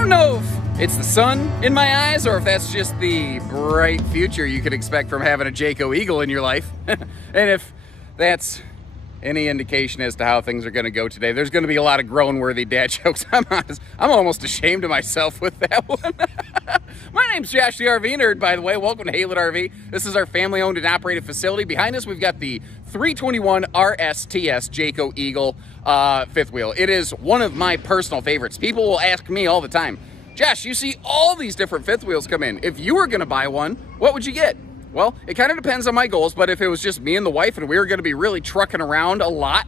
don't know if it's the sun in my eyes or if that's just the bright future you could expect from having a Jayco Eagle in your life. And if that's any indication as to how things are going to go today, there's going to be a lot of groan-worthy dad jokes. I'm almost ashamed of myself with that one. My name's Josh, the RV nerd, by the way. Welcome to Hitch RV. This is our family-owned and operated facility. Behind us, we've got the 321 RSTS Jayco Eagle fifth wheel. It is one of my personal favorites. People will ask me all the time, Josh, you see all these different fifth wheels come in. If you were going to buy one, what would you get? Well, it kind of depends on my goals, but if it was just me and the wife and we were going to be really trucking around a lot,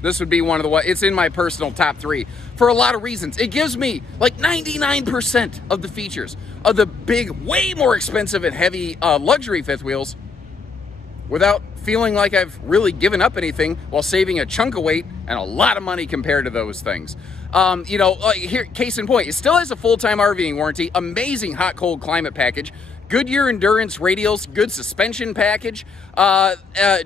this would be one of the, it's in my personal top 3 for a lot of reasons. It gives me like 99% of the features of the big, way more expensive and heavy luxury fifth wheels without feeling like I've really given up anything while saving a chunk of weight and a lot of money compared to those things. Here, case in point, it still has a full-time RVing warranty, amazing hot-cold climate package, Goodyear Endurance radials, good suspension package,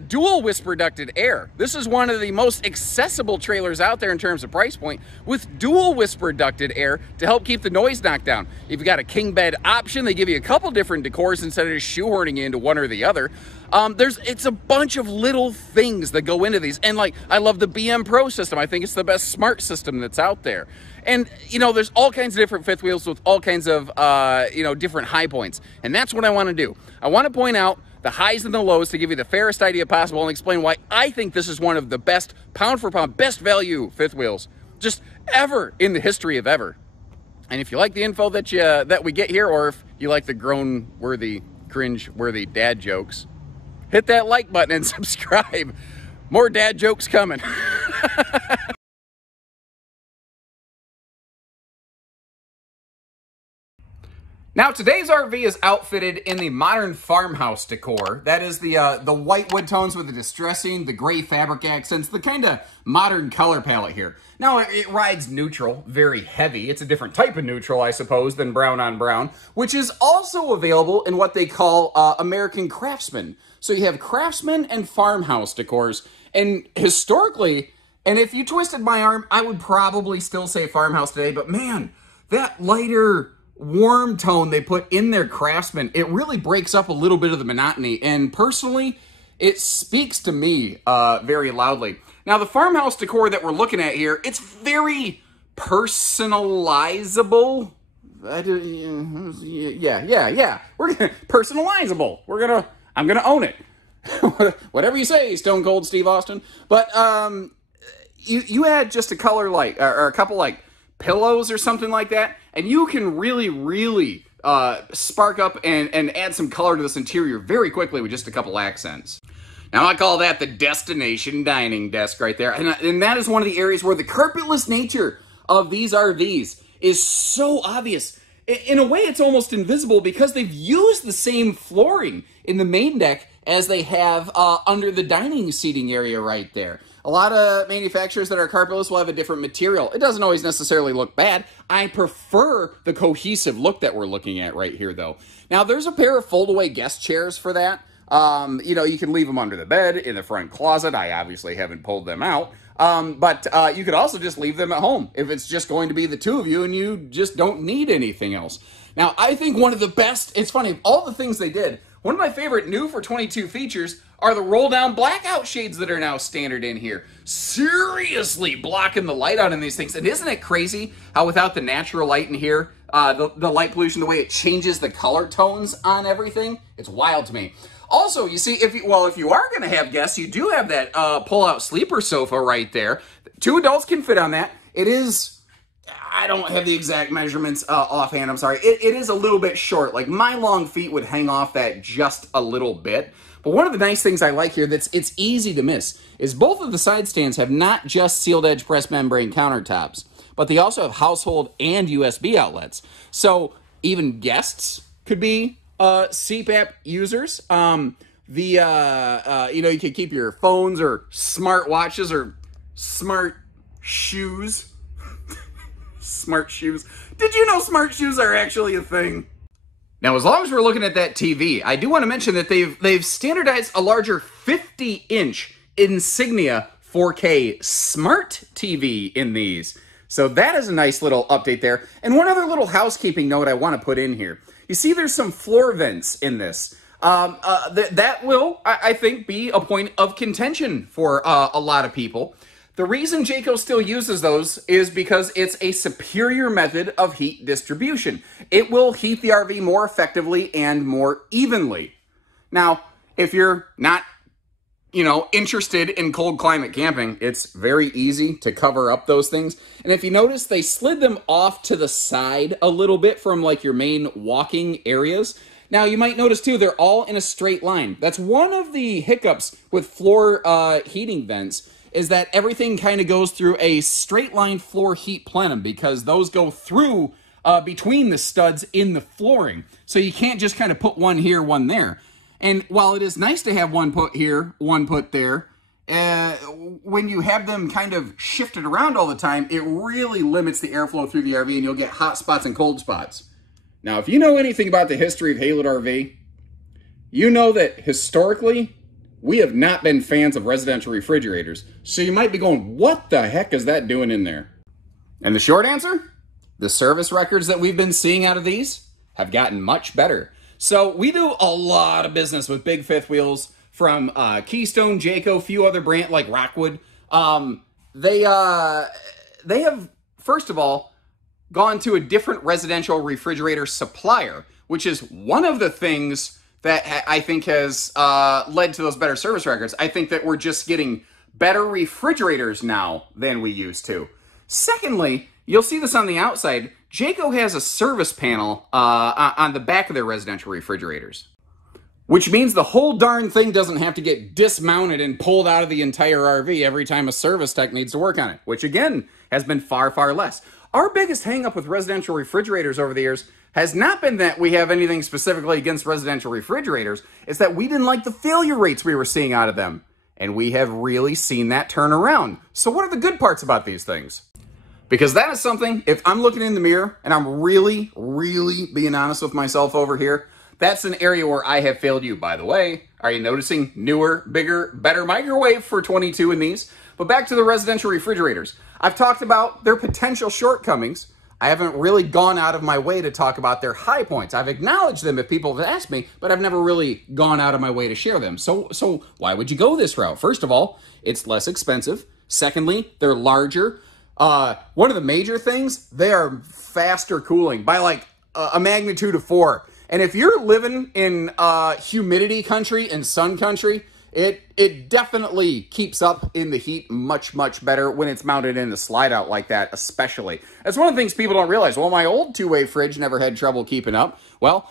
dual whisper ducted air. This is one of the most accessible trailers out there in terms of price point, with dual whisper ducted air to help keep the noise knocked down. If you've got a king bed option, they give you a couple different decors instead of just shoehorning you into one or the other. It's a bunch of little things that go into these. And like, I love the BM Pro system. I think it's the best smart system that's out there. And, you know, there's all kinds of different fifth wheels with all kinds of, different high points. And that's what I want to do. I want to point out the highs and the lows to give you the fairest idea possible and explain why I think this is one of the best, pound for pound, best value fifth wheels just ever in the history of ever. And if you like the info that we get here, or if you like the groan-worthy, cringe-worthy dad jokes, hit that like button and subscribe. More dad jokes coming. Now, today's RV is outfitted in the modern farmhouse decor. That is the white wood tones with the distressing, the gray fabric accents, the kind of modern color palette here. Now, it rides neutral, very heavy. It's a different type of neutral, I suppose, than brown on brown, which is also available in what they call American Craftsman. So you have Craftsman and farmhouse decors. And historically, and if you twisted my arm, I would probably still say farmhouse today, but man, that lighter, warm tone they put in their Craftsman, it really breaks up a little bit of the monotony, and personally, it speaks to me very loudly. Now, the farmhouse decor that we're looking at here, it's very personalizable. Yeah. We're gonna personalizable. I'm gonna own it. Whatever you say, Stone Cold Steve Austin. But you add just a color like, or a couple like pillows or something like that, and you can really spark up and add some color to this interior very quickly with just a couple accents. Now, I call that the destination dining desk right there, and that is one of the areas where the carpetless nature of these RVs is so obvious. In a way, it's almost invisible because they've used the same flooring in the main deck as they have under the dining seating area right there. A lot of manufacturers that are carpetless will have a different material. It doesn't always necessarily look bad. I prefer the cohesive look that we're looking at right here, though. Now, there's a pair of fold-away guest chairs for that. You can leave them under the bed, in the front closet. I obviously haven't pulled them out. But you could also just leave them at home if it's just going to be the two of you and you just don't need anything else. Now, I think one of the best, it's funny, of all the things they did, one of my favorite new for 22 features are the roll-down blackout shades that are now standard in here. Seriously blocking the light out in these things. And isn't it crazy how without the natural light in here, the light pollution, the way it changes the color tones on everything, it's wild to me. Also, you see, if you are going to have guests, you do have that pull-out sleeper sofa right there. 2 adults can fit on that. It is, I don't have the exact measurements offhand, I'm sorry. It is a little bit short. Like, my long feet would hang off that just a little bit. But one of the nice things I like here it's easy to miss is both of the side stands have not just sealed edge press membrane countertops, but they also have household and USB outlets. So even guests could be CPAP users. You could keep your phones or smart watches or smart shoes. Smart shoes. Did you know smart shoes are actually a thing? Now, as long as we're looking at that TV, I do want to mention that they've standardized a larger 50-inch Insignia 4K smart TV in these. So that is a nice little update there. And one other little housekeeping note I want to put in here. You see there's some floor vents in this. That will, I think, be a point of contention for a lot of people. The reason Jayco still uses those is because it's a superior method of heat distribution. It will heat the RV more effectively and more evenly. Now, if you're not, interested in cold climate camping, it's very easy to cover up those things. And if you notice, they slid them off to the side a little bit from like your main walking areas. Now, you might notice too, they're all in a straight line. That's one of the hiccups with floor heating vents, is that everything kind of goes through a straight line floor heat plenum because those go through between the studs in the flooring. So you can't just kind of put one here, one there. And while it is nice to have one put here, one put there, when you have them kind of shifted around all the time, it really limits the airflow through the RV and you'll get hot spots and cold spots. Now, if you know anything about the history of Haylett RV, you know that historically, we have not been fans of residential refrigerators. So you might be going, what the heck is that doing in there? And the short answer? The service records that we've been seeing out of these have gotten much better. So we do a lot of business with big fifth wheels from Keystone, Jayco, a few other brands like Rockwood. They have, first of all, gone to a different residential refrigerator supplier, which is one of the things that I think has led to those better service records. I think that we're just getting better refrigerators now than we used to. Secondly, you'll see this on the outside. Jayco has a service panel on the back of their residential refrigerators, which means the whole darn thing doesn't have to get dismounted and pulled out of the entire RV every time a service tech needs to work on it, which again has been far, far less. Our biggest hang-up with residential refrigerators over the years has not been that we have anything specifically against residential refrigerators. It's that we didn't like the failure rates we were seeing out of them. And we have really seen that turn around. So what are the good parts about these things? Because that is something, if I'm looking in the mirror and I'm really, really being honest with myself over here, that's an area where I have failed you. By the way, are you noticing newer, bigger, better microwave for 22 in these? But back to the residential refrigerators. I've talked about their potential shortcomings. I haven't really gone out of my way to talk about their high points. I've acknowledged them if people have asked me, but I've never really gone out of my way to share them. So why would you go this route? First of all, it's less expensive. Secondly, they're larger. One of the major things, they are faster cooling by like a magnitude of 4. And if you're living in humidity country and sun country, it definitely keeps up in the heat much, much better when it's mounted in the slide out like that, especially. That's one of the things people don't realize. Well, my old two-way fridge never had trouble keeping up. Well,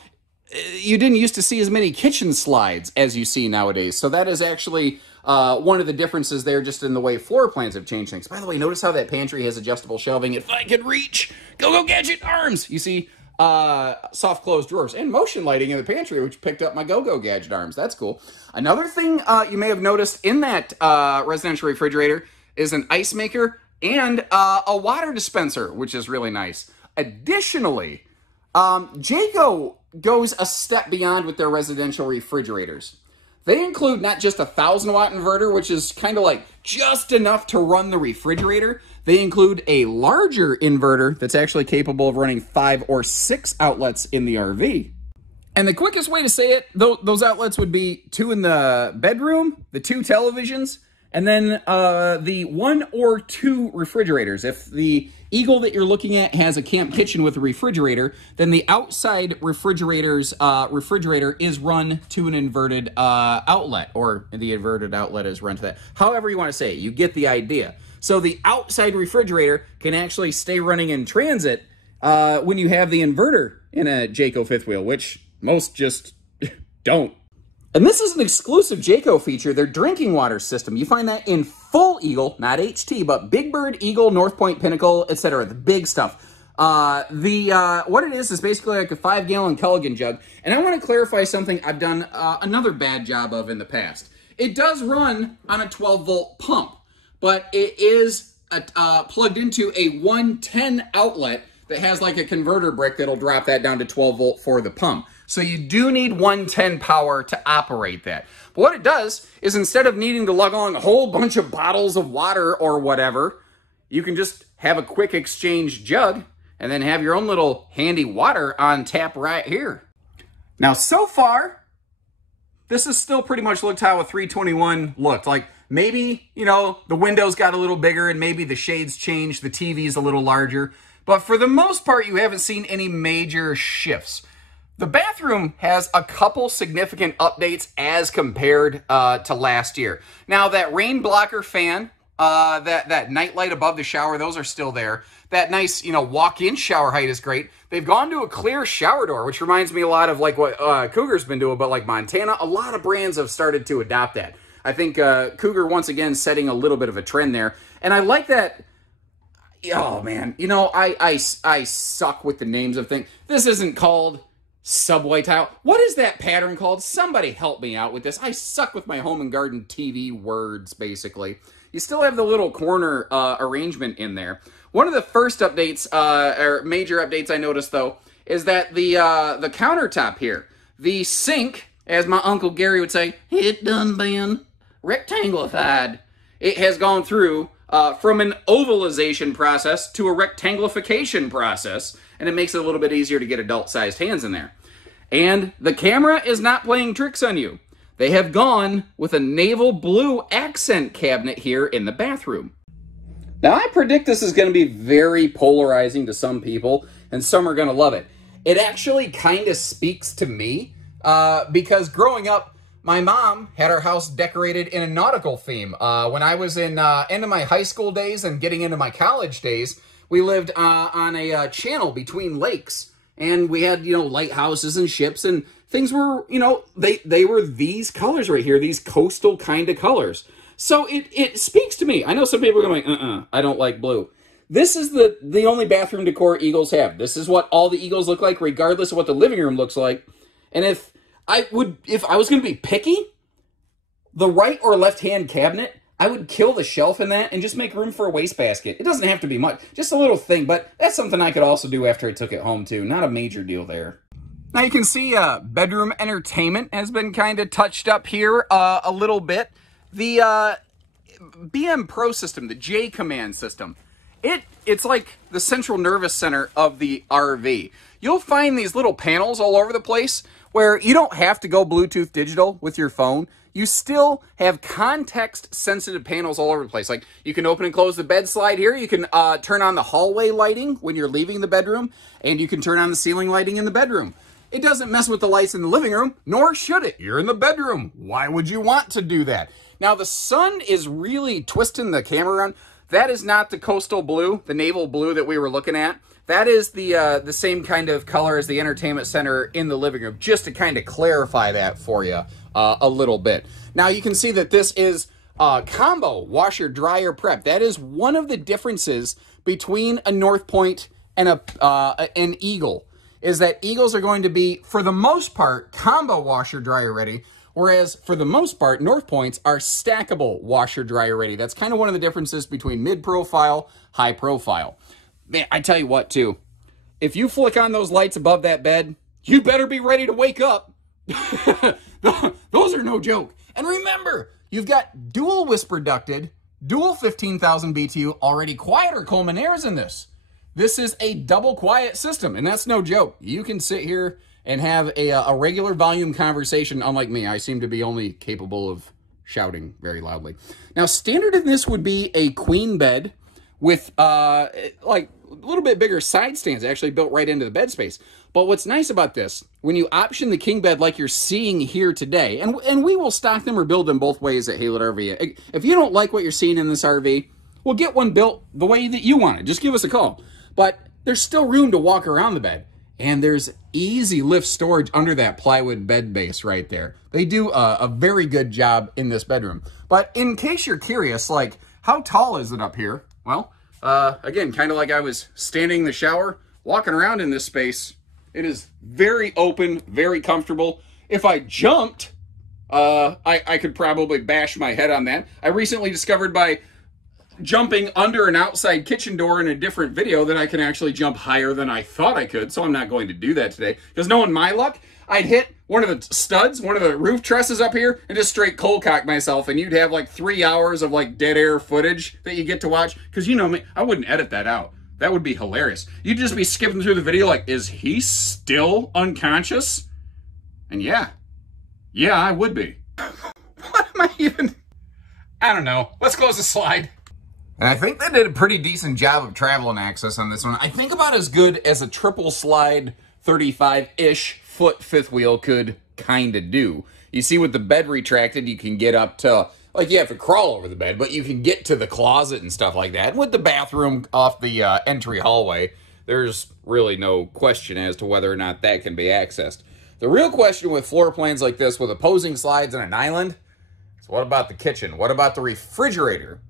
you didn't used to see as many kitchen slides as you see nowadays. So that is actually one of the differences there, just in the way floor plans have changed things. By the way, notice how that pantry has adjustable shelving. If I could reach, go gadget arms. You see soft closed drawers and motion lighting in the pantry, which picked up my go gadget arms. That's cool. Another thing you may have noticed in that residential refrigerator is an ice maker and a water dispenser, which is really nice. Additionally, Jayco goes a step beyond with their residential refrigerators. They include not just a 1,000-watt inverter, which is kind of like just enough to run the refrigerator. They include a larger inverter that's actually capable of running 5 or 6 outlets in the RV. And the quickest way to say it, those outlets would be 2 in the bedroom, the 2 televisions, and then the 1 or 2 refrigerators. If the Eagle that you're looking at has a camp kitchen with a refrigerator, then the outside refrigerator is run to an inverted outlet, or the inverted outlet is run to that. However you want to say it, you get the idea. So the outside refrigerator can actually stay running in transit when you have the inverter in a Jayco fifth wheel, which most just don't. And this is an exclusive Jayco feature, their drinking water system. You find that in full Eagle, not HT, but Big Bird, Eagle, North Point, Pinnacle, etc. The big stuff. What it is basically like a 5-gallon Culligan jug. And I want to clarify something I've done another bad job of in the past. It does run on a 12-volt pump, but it is plugged into a 110 outlet that has like a converter brick that'll drop that down to 12 volt for the pump. So you do need 110 power to operate that. But what it does is instead of needing to lug along a whole bunch of bottles of water or whatever, you can just have a quick exchange jug, and then have your own little handy water on tap right here. Now, so far, this is still pretty much looked how a 321 looked. Like, maybe, you know, the windows got a little bigger and maybe the shades changed, the TV's a little larger. But for the most part, you haven't seen any major shifts. The bathroom has a couple significant updates as compared to last year. Now, that rain blocker fan, that night light above the shower, those are still there. That nice, you know, walk-in shower height is great. They've gone to a clear shower door, which reminds me a lot of like what Cougar's been doing, but like Montana, a lot of brands have started to adopt that. I think Cougar, once again, setting a little bit of a trend there. And I like that. Oh, man. You know, I suck with the names of things. This isn't called subway tile. What is that pattern called? Somebody help me out with this. I suck with my home and garden TV words, basically. You still have the little corner arrangement in there. One of the first updates, or major updates I noticed, though, is that the countertop here, the sink, as my Uncle Gary would say, it done been rectanglified. It has gone through from an ovalization process to a rectanglification process, and it makes it a little bit easier to get adult-sized hands in there. And the camera is not playing tricks on you. They have gone with a naval blue accent cabinet here in the bathroom. Now, I predict this is going to be very polarizing to some people, and some are going to love it. It actually kind of speaks to me, because growing up, my mom had our house decorated in a nautical theme. When I was in end of my high school days and getting into my college days, we lived on a channel between lakes, and we had, you know, lighthouses and ships, and things were, you know, they were these colors right here, these coastal kind of colors. So it speaks to me. I know some people are going, I don't like blue. This is the only bathroom decor Eagles have. This is what all the Eagles look like, regardless of what the living room looks like. And if I was going to be picky, the right or left-hand cabinet, I would kill the shelf in that and just make room for a wastebasket. It doesn't have to be much, just a little thing, but that's something I could also do after I took it home too. Not a major deal there. Now you can see bedroom entertainment has been kind of touched up here a little bit. The BM Pro system, the J command system, it's like the central nervous center of the RV. You'll find these little panels all over the place where you don't have to go Bluetooth digital with your phone. You still have context-sensitive panels all over the place. Like, you can open and close the bed slide here. You can turn on the hallway lighting when you're leaving the bedroom, and you can turn on the ceiling lighting in the bedroom. It doesn't mess with the lights in the living room, nor should it. You're in the bedroom. Why would you want to do that? Now, the sun is really twisting the camera around. That is not the coastal blue, the naval blue that we were looking at. That is the same kind of color as the entertainment center in the living room, just to kind of clarify that for you a little bit. Now, you can see that this is combo washer-dryer prep. That is one of the differences between a North Point and an Eagle, is that Eagles are going to be, for the most part, combo washer-dryer ready, whereas for the most part, North Points are stackable washer-dryer ready. That's kind of one of the differences between mid-profile, high-profile. Man, I tell you what, too. If you flick on those lights above that bed, you better be ready to wake up. Those are no joke. And remember, you've got dual whisper ducted, dual 15,000 BTU, already quieter Coleman airs in this. This is a double quiet system, and that's no joke. You can sit here and have a regular volume conversation, unlike me. I seem to be only capable of shouting very loudly. Now, standard in this would be a queen bed with like a little bit bigger side stands actually built right into the bed space. But what's nice about this, when you option the king bed like you're seeing here today, and we will stock them or build them both ways at Haylett RV. If you don't like what you're seeing in this RV, we'll get one built the way that you want it. Just give us a call. But there's still room to walk around the bed. And there's easy lift storage under that plywood bed base right there. They do a very good job in this bedroom. But in case you're curious, like, how tall is it up here? Well, again, kind of like I was standing in the shower, walking around in this space. It is very open, very comfortable. If I jumped, I could probably bash my head on that. I recently discovered by jumping under an outside kitchen door in a different video that I can actually jump higher than I thought I could, so I'm not going to do that today. Because knowing my luck, I'd hit one of the studs, one of the roof trusses up here, and just straight cold cock myself, and you'd have like 3 hours of like dead air footage that you get to watch. Because you know me, I wouldn't edit that out. That would be hilarious. You'd just be skipping through the video like, is he still unconscious? And yeah, I would be. What am I even... I don't know. Let's close the slide. And I think they did a pretty decent job of travel and access on this one. I think about as good as a triple slide 35-ish foot fifth wheel could kind of do. You see, with the bed retracted, you can get up to, like, you have to crawl over the bed, but you can get to the closet and stuff like that. And with the bathroom off the entry hallway, there's really no question as to whether or not that can be accessed. The real question with floor plans like this with opposing slides and an island is, what about the kitchen? What about the refrigerator?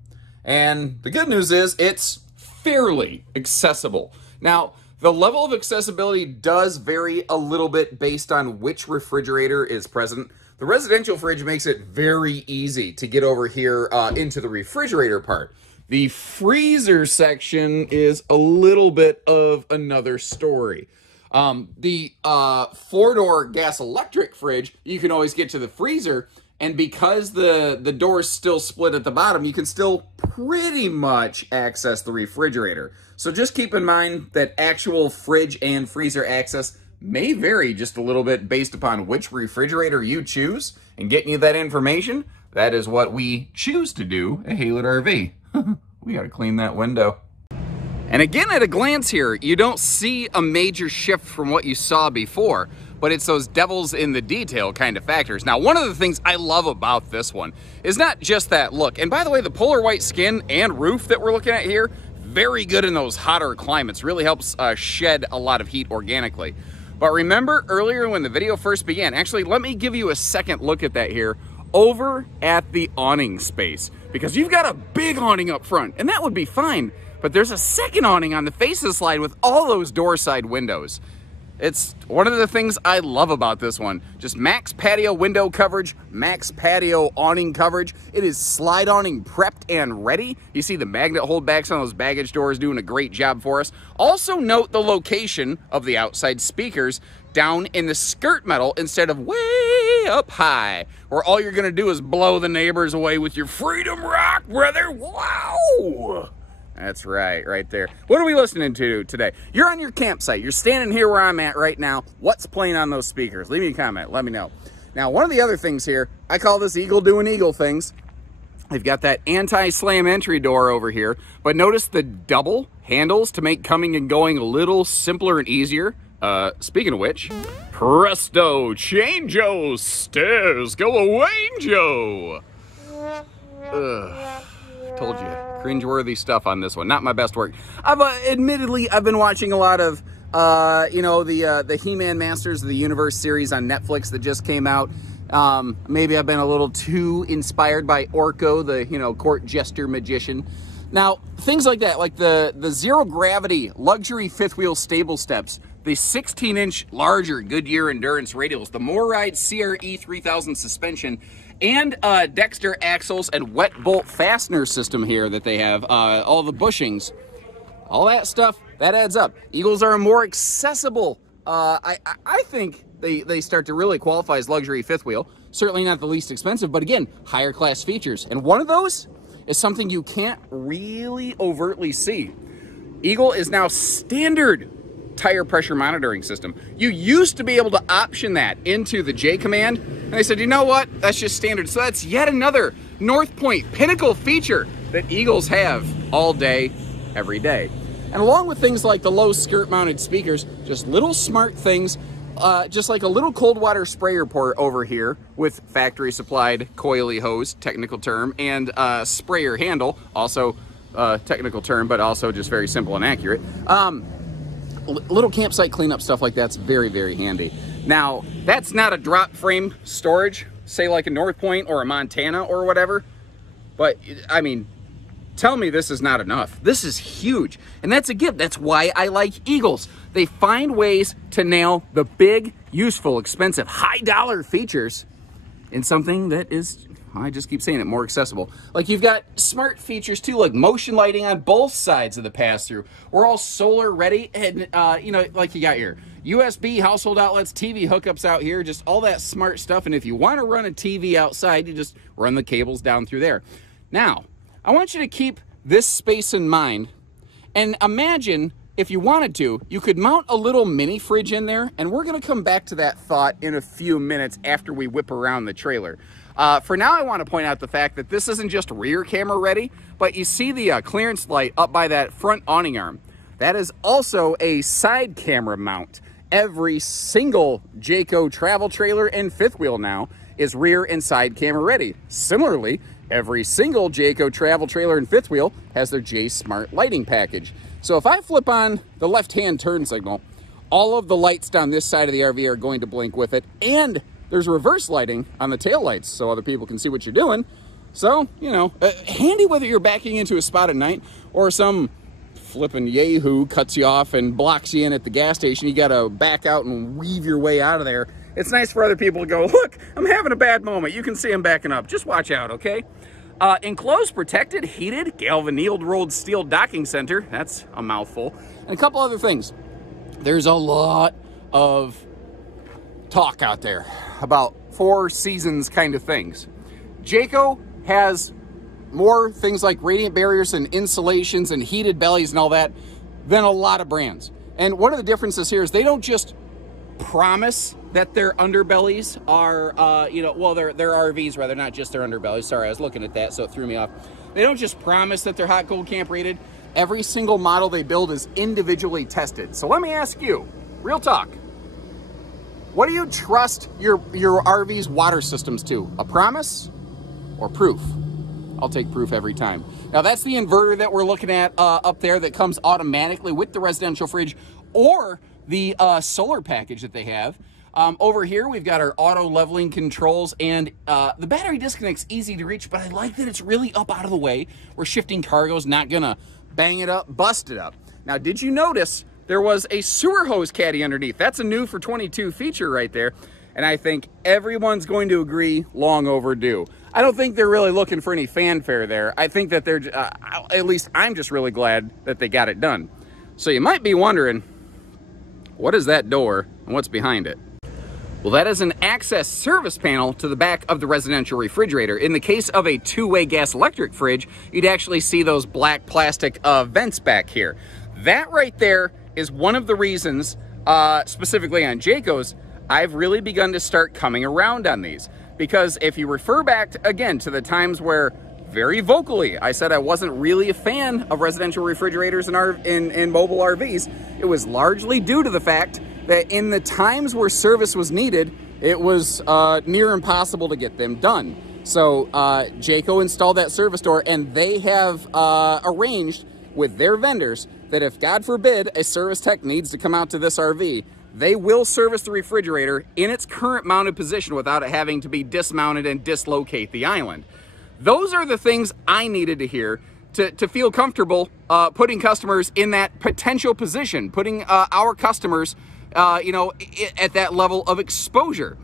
And the good news is it's fairly accessible. Now, the level of accessibility does vary a little bit based on which refrigerator is present. The residential fridge makes it very easy to get over here into the refrigerator part. The freezer section is a little bit of another story. The four-door gas electric fridge, you can always get to the freezer, and because the door's still split at the bottom, you can still pretty much access the refrigerator. So just keep in mind that actual fridge and freezer access may vary just a little bit based upon which refrigerator you choose. And getting you that information, that is what we choose to do at Haylet RV. We gotta clean that window. And again, at a glance here, you don't see a major shift from what you saw before, but it's those devils in the detail kind of factors. Now, one of the things I love about this one is not just that look. And by the way, the polar white skin and roof that we're looking at here, very good in those hotter climates, really helps shed a lot of heat organically. But remember earlier when the video first began, actually, let me give you a second look at that here, over at the awning space, because you've got a big awning up front, and that would be fine, but there's a second awning on the face of the slide with all those door side windows. It's one of the things I love about this one. Just max patio window coverage, max patio awning coverage. It is slide awning prepped and ready. You see the magnet holdbacks on those baggage doors doing a great job for us. Also note the location of the outside speakers down in the skirt metal instead of way up high, where all you're gonna do is blow the neighbors away with your freedom rock, brother. Wow! That's right, right there. What are we listening to today? You're on your campsite. You're standing here where I'm at right now. What's playing on those speakers? Leave me a comment. Let me know. Now, one of the other things here, I call this Eagle doing Eagle things. They've got that anti-slam entry door over here, but notice the double handles to make coming and going a little simpler and easier. Speaking of which, presto, change-o, stairs, go away, Joe. Told you, cringeworthy stuff on this one. Not my best work. Admittedly, I've been watching a lot of, you know, the He-Man Masters of the Universe series on Netflix that just came out. Maybe I've been a little too inspired by Orko, the, you know, court jester magician. Now, things like that, like the zero gravity luxury fifth wheel stable steps, the 16-inch larger Goodyear Endurance radials, the MoRide CRE 3000 suspension, and Dexter axles and wet bolt fastener system here that they have, all the bushings, all that stuff, that adds up. Eagles are a more accessible, I think they start to really qualify as luxury fifth wheel. Certainly not the least expensive, but again, higher class features. And one of those is something you can't really overtly see. Eagle is now standard tire pressure monitoring system. You used to be able to option that into the J command, and they said, you know what, that's just standard. So that's yet another North Point pinnacle feature that Eagles have all day, every day. And along with things like the low skirt mounted speakers, just little smart things, just like a little cold water sprayer port over here with factory supplied coily hose, technical term, and sprayer handle, also technical term, but also just very simple and accurate. Little campsite cleanup stuff like that's very, very handy. Now, that's not a drop frame storage, say like a North Point or a Montana or whatever, but I mean, tell me this is not enough. This is huge, and that's a gift. That's why I like Eagles. They find ways to nail the big, useful, expensive, high dollar features in something that is I just keep saying it, more accessible. Like you've got smart features too, like motion lighting on both sides of the pass-through. We're all solar ready, and you know, like you got your USB household outlets, TV hookups out here, just all that smart stuff. And if you want to run a TV outside, you just run the cables down through there. Now, I want you to keep this space in mind, and imagine if you wanted to, you could mount a little mini fridge in there, and we're going to come back to that thought in a few minutes after we whip around the trailer. For now, I want to point out the fact that this isn't just rear camera ready, but you see the clearance light up by that front awning arm. That is also a side camera mount. Every single Jayco travel trailer and fifth wheel now is rear and side camera ready. Similarly, every single Jayco travel trailer and fifth wheel has their J Smart lighting package. So if I flip on the left-hand turn signal, all of the lights down this side of the RV are going to blink with it, and there's reverse lighting on the tail lights so other people can see what you're doing. So, you know, handy whether you're backing into a spot at night or some flipping yahoo cuts you off and blocks you in at the gas station. You got to back out and weave your way out of there. It's nice for other people to go, look, I'm having a bad moment. You can see I'm backing up. Just watch out, okay? Enclosed, protected, heated, galvanized rolled steel docking center. That's a mouthful. And a couple other things. There's a lot of talk out there about Four Seasons kind of things. Jayco has more things like radiant barriers and insulations and heated bellies and all that than a lot of brands. And one of the differences here is they don't just promise that their underbellies are, you know, well, they're RVs rather, not just their underbellies. Sorry, I was looking at that, so it threw me off. They don't just promise that they're hot cold camp rated. Every single model they build is individually tested. So let me ask you, real talk, what do you trust your RV's water systems to? A promise or proof? I'll take proof every time. Now that's the inverter that we're looking at up there that comes automatically with the residential fridge, or the solar package that they have. Over here, we've got our auto leveling controls, and the battery disconnect's easy to reach, but I like that it's really up out of the way where shifting cargo's not gonna bang it up, bust it up. Now, did you notice there was a sewer hose caddy underneath? That's a new for 22 feature right there, and I think everyone's going to agree, long overdue. I don't think they're really looking for any fanfare there. I think that they're, at least I'm just really glad that they got it done. So you might be wondering, what is that door and what's behind it? Well, that is an access service panel to the back of the residential refrigerator. In the case of a two-way gas electric fridge, you'd actually see those black plastic vents back here. That right there is one of the reasons, specifically on Jayco's, I've really begun to start coming around on these. Because if you refer back, again, to the times where very vocally I said I wasn't really a fan of residential refrigerators in mobile RVs, it was largely due to the fact that in the times where service was needed, it was near impossible to get them done. So Jayco installed that service door, and they have arranged with their vendors that if, God forbid, a service tech needs to come out to this RV, they will service the refrigerator in its current mounted position without it having to be dismounted and dislocate the island. Those are the things I needed to hear to feel comfortable putting customers in that potential position, putting our customers you know, at that level of exposure.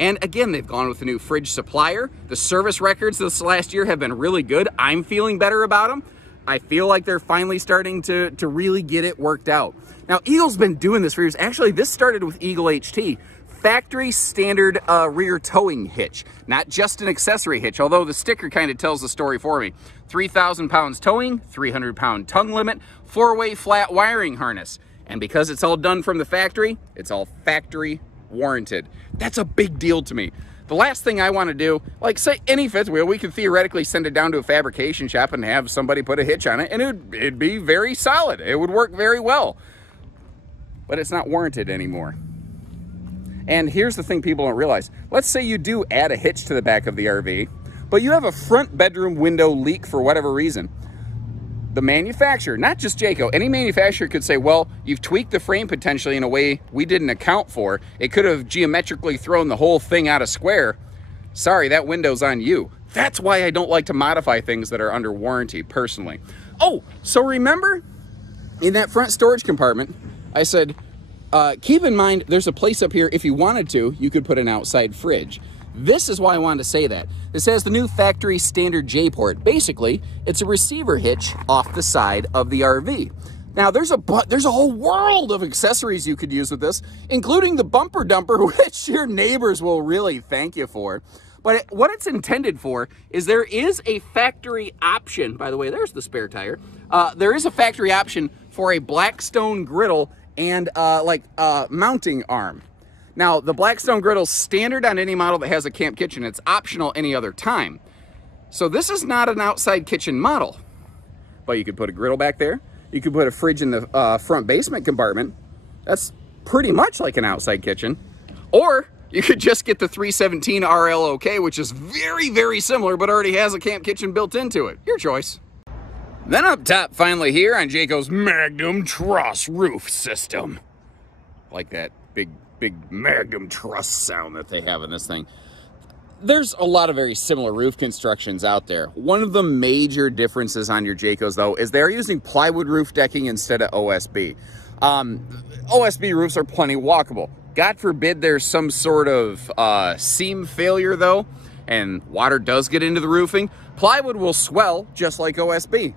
And again, they've gone with a new fridge supplier. The service records this last year have been really good. I'm feeling better about them. I feel like they're finally starting to really get it worked out. Now, Eagle's been doing this for years. Actually, this started with Eagle HT. Factory standard rear towing hitch, not just an accessory hitch, although the sticker kind of tells the story for me. 3,000 pounds towing, 300-pound tongue limit, 4-way flat wiring harness. And because it's all done from the factory, it's all factory warranted. That's a big deal to me. The last thing I want to do, like say any fifth wheel, we could theoretically send it down to a fabrication shop and have somebody put a hitch on it, and it'd be very solid. It would work very well. But it's not warranted anymore. And here's the thing people don't realize. Let's say you do add a hitch to the back of the RV, but you have a front bedroom window leak for whatever reason. The manufacturer, not just Jayco, any manufacturer could say, well, you've tweaked the frame potentially in a way we didn't account for. It could have geometrically thrown the whole thing out of square. Sorry, that window's on you. That's why I don't like to modify things that are under warranty, personally. Oh, so remember in that front storage compartment, I said, keep in mind, there's a place up here, if you wanted to, you could put an outside fridge. This is why I wanted to say that. This has the new factory standard J-port. Basically, it's a receiver hitch off the side of the RV. Now, there's a whole world of accessories you could use with this, including the bumper dumper, which your neighbors will really thank you for. But what it's intended for is there is a factory option. By the way, there's the spare tire. There is a factory option for a Blackstone griddle and mounting arm. Now, the Blackstone griddle's standard on any model that has a camp kitchen. It's optional any other time. So this is not an outside kitchen model. But you could put a griddle back there. You could put a fridge in the front basement compartment. That's pretty much like an outside kitchen. Or you could just get the 317 RLOK, which is very, very similar, but already has a camp kitchen built into it. Your choice. Then up top, finally here on Jayco's Magnum Truss Roof System. Like that big Magnum Truss sound that they have in this thing. There's a lot of very similar roof constructions out there. One of the major differences on your Jaycos, though, is they're using plywood roof decking instead of OSB. OSB roofs are plenty walkable. God forbid there's some sort of seam failure, though, and water does get into the roofing. Plywood will swell just like OSB,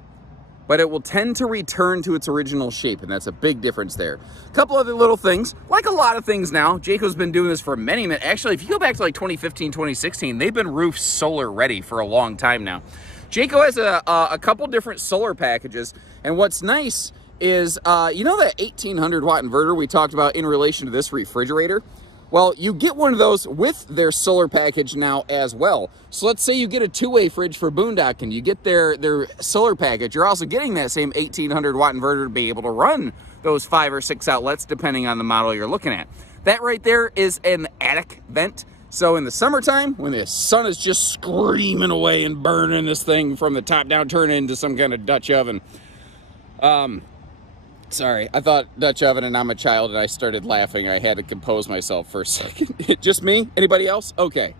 but it will tend to return to its original shape, and that's a big difference there. A couple other little things, like a lot of things now, Jayco's been doing this for many, actually, if you go back to like 2015, 2016, they've been roof solar ready for a long time now. Jayco has a couple different solar packages, and what's nice is, you know that 1800 watt inverter we talked about in relation to this refrigerator? Well, you get one of those with their solar package now as well. So let's say you get a two-way fridge for boondocking. You get their solar package. You're also getting that same 1800 watt inverter to be able to run those 5 or 6 outlets, depending on the model you're looking at. That right there is an attic vent. So in the summertime, when the sun is just screaming away and burning this thing from the top down, turning into some kind of Dutch oven. Sorry, I thought Dutch oven and I'm a child and I started laughing. I had to compose myself for a second. Just me? Anybody else? Okay.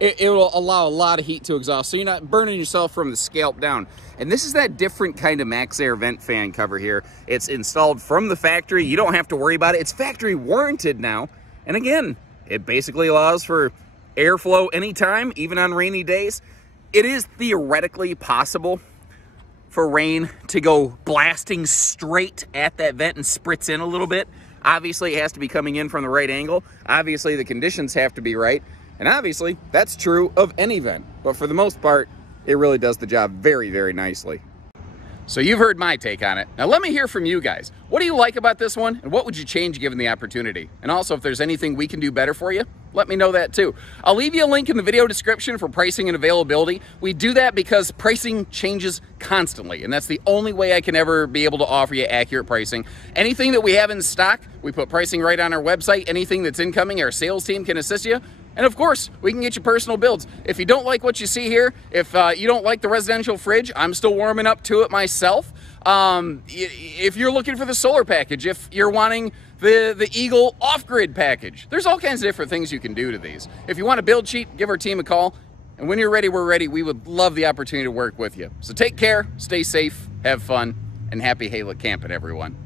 It will allow a lot of heat to exhaust, so you're not burning yourself from the scalp down. And this is that different kind of Max Air vent fan cover here. It's installed from the factory. You don't have to worry about it. It's factory warranted now. And again, it basically allows for airflow anytime, even on rainy days. It is theoretically possible for rain to go blasting straight at that vent and spritz in a little bit. Obviously, it has to be coming in from the right angle. Obviously, the conditions have to be right. And obviously, that's true of any vent. But for the most part, it really does the job very, very nicely. So you've heard my take on it. Now let me hear from you guys. What do you like about this one? And what would you change given the opportunity? And also, if there's anything we can do better for you, let me know that too. I'll leave you a link in the video description for pricing and availability. We do that because pricing changes constantly, and that's the only way I can ever be able to offer you accurate pricing. Anything that we have in stock, we put pricing right on our website. Anything that's incoming, our sales team can assist you. And of course, we can get you personal builds. If you don't like what you see here, if you don't like the residential fridge, I'm still warming up to it myself. If you're looking for the solar package, if you're wanting the Eagle off-grid package, there's all kinds of different things you can do to these. If you want a build sheet, give our team a call. And when you're ready, we're ready. We would love the opportunity to work with you. So take care, stay safe, have fun, and happy Haylet camping, everyone.